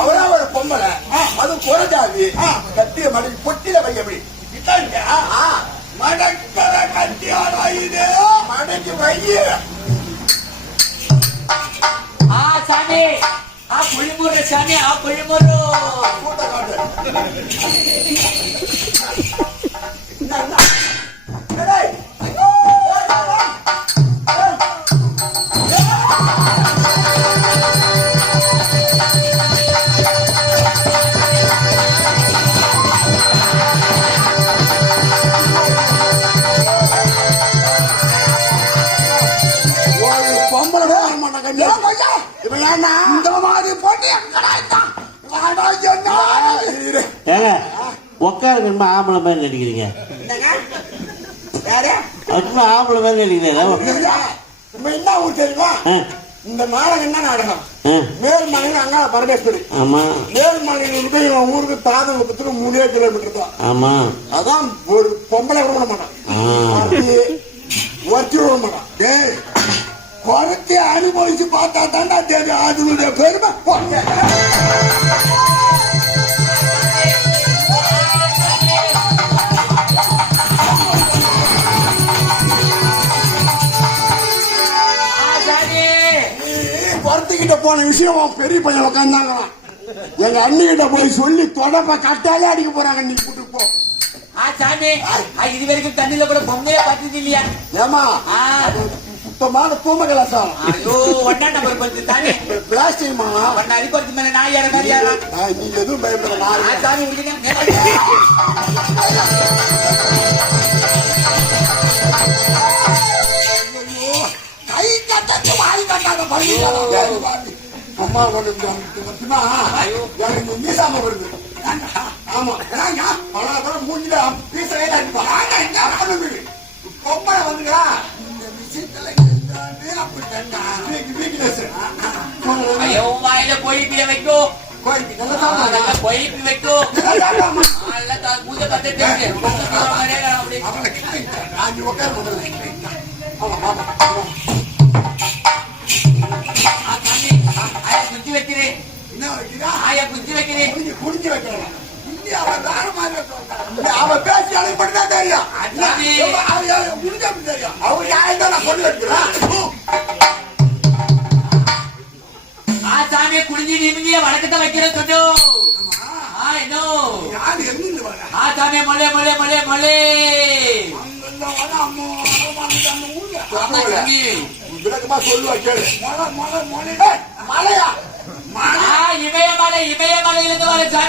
அவரா ஒரு பொம்பளை அது குறைஞ்சாதி கட்டிய மடி பொட்டில வைக்க அப்படி மடக்கிற கட்டியோட இது மடக்கி வைய சாமி புளிமுரு சாமி புளிமுரு இந்த மாதிரி போட்டு உட்காருங்க ஆம்பளை மாதிரி நடிக்கிறீங்க ஆம்பளை மாதிரி நடிக்கிறீங்க என்ன ஊர் தெரியுமா இந்த நாடகம் என்ன நாடகம் மேல்மலையில் அங்க பரமேஸ்வரி மேல்மலையில் ஊருக்கு தாதகத்துக்கு 3 கிலோமீட்டர் தான் ஆமா அதான் ஒரு பொம்பளை விட மாட்டான் ஒருத்தி விட மாட்டான் குறைச்சி அனுபவிச்சு பார்த்தா தாண்டா தெரியும் அதனுடைய பெருமை குறைச்சிக்கிட்ட போன விஷயம் பெரிய பையன் உட்காந்தாங்க எங்க அண்ணிகிட்ட போய் சொல்லி தொடப்ப கட்டாலே அடிக்க போறாங்க நீ கூட்டு போ சாமி இது வரைக்கும் தண்ணியில கூட பொம்மையே பார்த்தது இல்லையா ஏமா சுத்தமான தூம கலாசாரம் ஒன்னா நம்பர் பத்து தானே பிளாஸ்டிக் அடி பத்து மேல நான் யார மாதிரி யாரா நீங்க எதுவும் பயப்பட சாமி கை கட்டத்து வாய் கட்டாத அம்மா எனக்கு மீசாம வருது ஆமா பல மூஞ்சில பீசவே பொம்பளை வந்துங்களா இந்த விஷயத்துல வாயில கொழுப்பிட வைக்கும் கொழுப்பி வைக்கும் பூஜை பத்தி குஞ்சு வைக்கிறேன் குஞ்சு வைக்கிறேன் குடிச்சு வைக்கிறேன் அவ பேசி அழைப்பட்டுதான் தெரியும் தெரியும் அவங்க யாரும் நான் கொண்டு வைக்கிறேன் சாமியை குடிஞ்சு நிமிந்திய வடக்கத்தை வைக்கிறேன் சொன்னோம் சாமியை மொழே மொழே மொழே மொழே விளக்கமா சொல்லுவா கேளு மலையா இமயமலை இமயமலையிலிருந்து வர சாமி